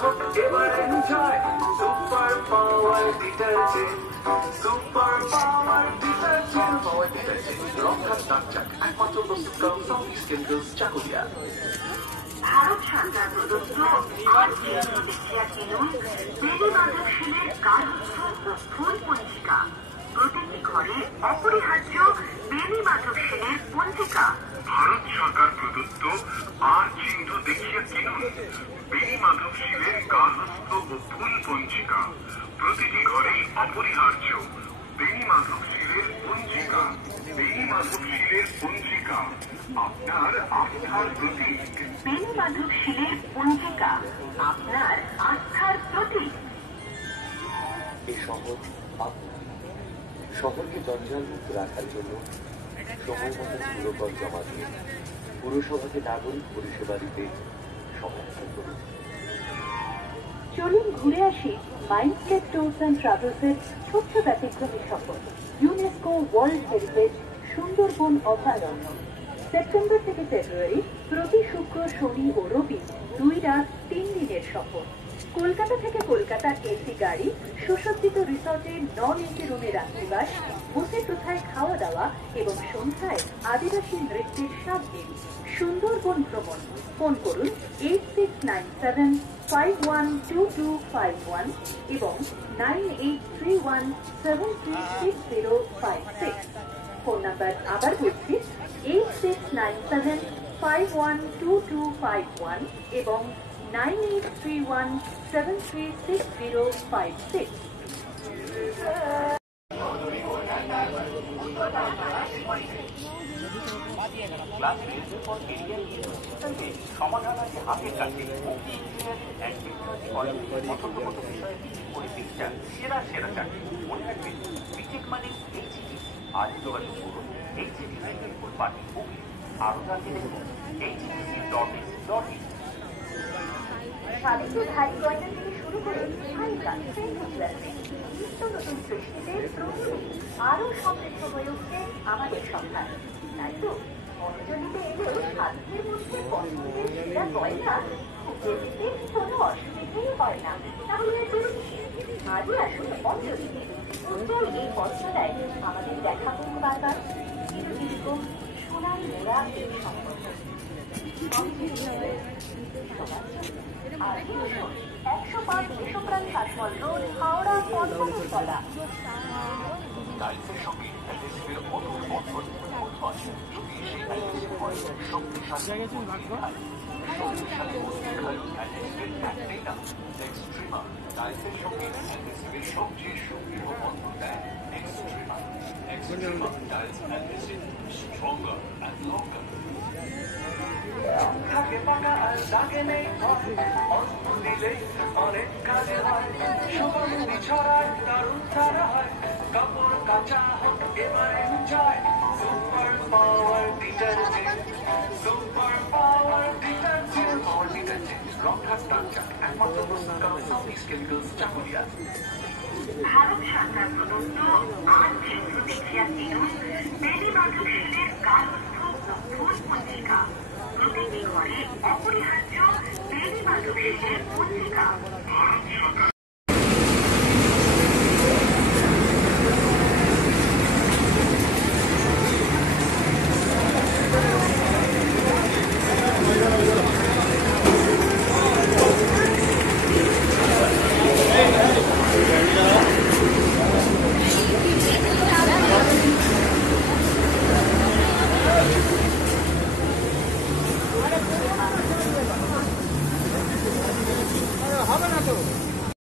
হোক এবার enjoy super power detergent. Super power detergent, power detergent রক্ষার দাগচাক একমাত্র প্রস্তুতকারক South East Chemicals, Chakulia. Bharat সরকার প্রদত্ত কিনুন বেলি মাধব শিলের গার্হস্থ্য ও ফুল পঞ্জিকা। প্রতিটি ঘরে অপরিহার্য বেলি মাধব শিলের পঞ্জিকা। ভারত সরকার প্রদত্ত আর চিহ্ন দেখিয়া কিনুন বেনি মাধব শিলের গার্হস্থ্য ও ফুল পঞ্জিকা। প্রতিটি ঘরেই অপরিহার্য বেনি মাধব শিলের পঞ্জিকা। বেনি মাধব শিলের পঞ্জিকা আপনার আস্থার প্রতীক। বেনি মাধব শিলের পঞ্জিকা আপনার আস্থার প্রতীক। এই শহর আপনার। শহরকে জঞ্জালমুক্ত রাখার জন্য সময়মতো সুরকর জমা দিয়ে পুরসভাকে নাগরিক পরিষেবা দিতে সমর্থন করুন। চলুন ঘুরে আসি মাইন্ডস্কেপ ট্যুরস অ্যান্ড ট্রাভেলসের ছোট্ট ব্যতিক্রমী সফর ইউনেস্কো ওয়ার্ল্ড হেরিটেজ সুন্দরবন অভয়ারণ্য। সেপ্টেম্বর থেকে ফেব্রুয়ারি প্রতি শুক্র, শনি ও রবি 2 রাত 3 দিনের সফর। কলকাতা থেকে কলকাতা এসি গাড়ি, সুসজ্জিত রিসর্টে নন এসি রুমে রাত্রিবাস, বসে কোথায় খাওয়া দাওয়া এবং সন্ধ্যায় আদিবাসী নৃত্যের স্বাদ দিন। সুন্দরবন ভ্রমণ। ফোন করুন 8697512251 এবং 9831736056। ফোন নাম্বার আবার বলছি 8697512251 এবং 9831736056। সমাধান আছে হাতের কাছে। সেরা সেরা চাকরি মনে রাখবেন, বিটেক মানে এইচটিসি। আজ যোগাযোগ করুন এইচটিসি পার্টি বুকিং। আরো জানতে দেখুন httc.ac.in। সাবিত্রী ভারী গয়না থেকে শুরু করে হালকা নিত্য নতুন সৃষ্টিতে প্রতিদিন আরো সমৃদ্ধ হয়ে উঠছে আমাদের সংখ্যা। তাই তো অঞ্জলিতে এলেও সাধ্যের মধ্যে পছন্দের সেরা গয়না খুঁজে দিতে কোনো অসুবিধাই হয় না। তাহলে চলুন আজই আসুন অঞ্জলিতে। উজ্জ্বল এই পথচলায় আমাদের দেখা করুন বারবার। এরকম সোনার মোড়া এই সম্পর্ক 105 দেশপ্রাণ শাসমল রোড, হাওড়া, পঞ্চমতলা। দায়িত্বের সঙ্গে এলএসির মধুর বন্ধন উদ্ভাস। যদি সেই এলএসি হয় শক্তিশালী একটাই নাম, এক্সট্রিমা। দায়িত্বের সঙ্গে এলএসির সবচেয়ে সুদৃঢ় বন্ধন দেয় এক্সট্রিমা। এক্সট্রিমা ডাইস এলএসি স্ট্রঙ্গার অ্যান্ড লঙ্গার। থাকে পাকা আর দাগে নেই ভয়, অল্প দিলেই অনেক কাজে হয়। সুগন্ধি ছড়ায়, দারুণ ছাড়া হয়, কাপড় কাচা হোক এবার enjoy super power detergent. Super power detergent, power detergent রক্ষার দাগচাক একমাত্র প্রস্তুতকারক South East Chemicals, Chakulia. Bharat সরকার প্রদত্ত আর চিহ্ন দেখিয়া কিনুন বেলি মাধব শিলের গার্হস্থ্য ও ফুল পঞ্জিকা। প্রতিটি ঘরে অপরিহার্য বেলি মাধব শিলের পঞ্জিকা। ভারত সরকার